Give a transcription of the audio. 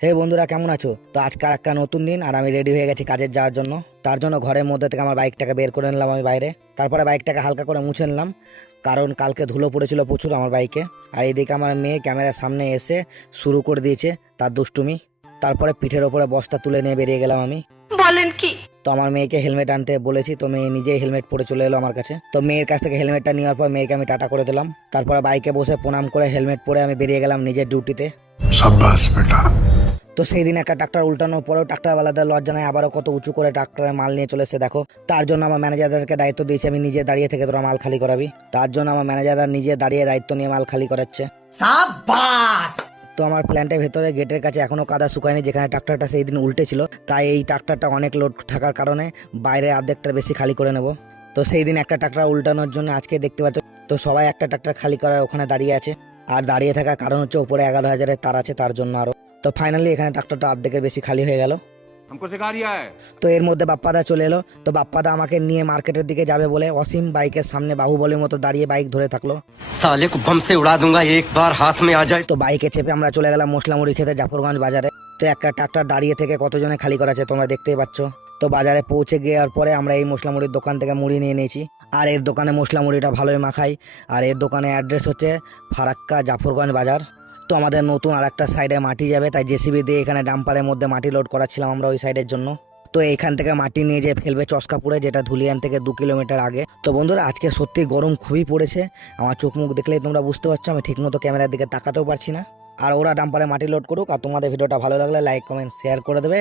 হে বন্ধুরা, কেমন আছো? তো আজকাল একটা নতুন দিন আর আমি রেডি হয়ে গেছি কাজের যাওয়ার জন্য। তার জন্য ঘরের মধ্যে থেকে আমার বাইকটাকে বের করে নিলাম আমি বাইরে। তারপরে বাইকটাকে হালকা করে মুছে নিলাম, কারণ কালকে ধুলো পড়েছিল প্রচুর আমার বাইকে। আর এইদিকে আমার মেয়ে ক্যামেরার সামনে এসে শুরু করে দিয়েছে তার দুষ্টুমি। তারপরে পিঠের ওপরে বস্তা তুলে নিয়ে বেরিয়ে গেলাম আমি। বলেন কি? তো আমার মেয়েকে হেলমেট আনতে বলেছি, তো মেয়ে নিজেই হেলমেট পরে চলে এলো আমার কাছে। তো মেয়ের কাছ থেকে হেলমেটটা নেওয়ার পর মেয়েকে আমি টাটা করে দিলাম। তারপরে বাইকে বসে প্রণাম করে হেলমেট পরে আমি বেরিয়ে গেলাম নিজের ডিউটিতে। शाबाश बेटा। তো সেই দিন একটা ট্রাক্টর উল্টানোর পরেও ট্রাক্টরওয়ালাদের লজ্জা নাই, আবারও কত উঁচু করে ট্রাক্টরে মাল নিয়ে চলে এসে দেখো। তার জন্য আমার ম্যানেজারদেরকে দায়িত্ব দিয়েছি আমি নিজে দাঁড়িয়ে থেকে তোরা মাল খালি করাবি। তার জন্য আমার ম্যানেজাররা নিজে দাঁড়িয়ে দায়িত্ব নিয়ে মাল খালি করাচ্ছে। তো আমার প্ল্যান্টের ভেতরে গেটের কাছে এখনো কাদা শুকায়নি, যেখানে ট্রাক্টরটা সেই দিন উল্টে ছিল। তাই এই ট্রাক্টরটা অনেক লোড থাকার কারণে বাইরে অর্ধেকটা বেশি খালি করে নেব। তো সেই দিন একটা ট্রাক্টর উল্টানোর জন্য আজকে দেখতে পাচ্ছ তো সবাই একটা ট্রাক্টর খালি করার ওখানে দাঁড়িয়ে আছে। আর দাঁড়িয়ে থাকার কারণ হচ্ছে উপরে 11,000-এর তার আছে, তার জন্য আরো। তো ফাইনালি এখানে ট্রাক্টরটা অর্ধেকের বেশি খালি হয়ে গেল। हमको सिखा रिया है। তো এর মধ্যে বাপ্পাদা চলে এলো। তো বাপ্পাদা আমাকে নিয়ে মার্কেটের দিকে যাবে বলে অসীম বাইকের সামনে বাহুবলীর মতো দাঁড়িয়ে বাইক ধরে থাকলো। साले को बम से उड़ा दूंगा एक बार हाथ में आ जाए। তো বাইকে চেপে আমরা চলে গেলাম মশলা মুড়ি খেতে জাফরগঞ্জ বাজারে। তো একটা ট্রাক্টর দাঁড়িয়ে থেকে কতজনে খালি করাছে তোমরা দেখতেই পাচ্ছ। তো বাজারে পৌঁছে যাওয়ার পরে আমরা এই মশলা মুড়ির দোকান থেকে মুড়ি নিয়ে নিয়েছি। আর এর দোকানে মশলা মুড়িটা ভালোই মাখাই। আর এর দোকানে অ্যাড্রেস হচ্ছে ফারাক্কা জাফরগঞ্জ বাজার। তো আমাদের নতুন আর একটা সাইডে মাটি যাবে, তাই জেসিবি দিয়ে এখানে ডাম্পারের মধ্যে মাটি লোড করাচ্ছিলাম আমরা ওই সাইডের জন্য। তো এইখান থেকে মাটি নিয়ে যেয়ে ফেলবে চস্কাপুরে, যেটা ধুলিয়ান থেকে 2 কিলোমিটার আগে। তো বন্ধুরা, আজকে সত্যি গরম খুবই পড়েছে। আমার চোখ মুখ দেখলেই তোমরা বুঝতে পারছো আমি ঠিকমতো ক্যামেরার দিকে তাকাতেও পারছি না। আর ওরা ডাম্পারে মাটি লোড করুক, আর তোমাদের ভিডিওটা ভালো লাগলে লাইক কমেন্ট শেয়ার করে দেবে।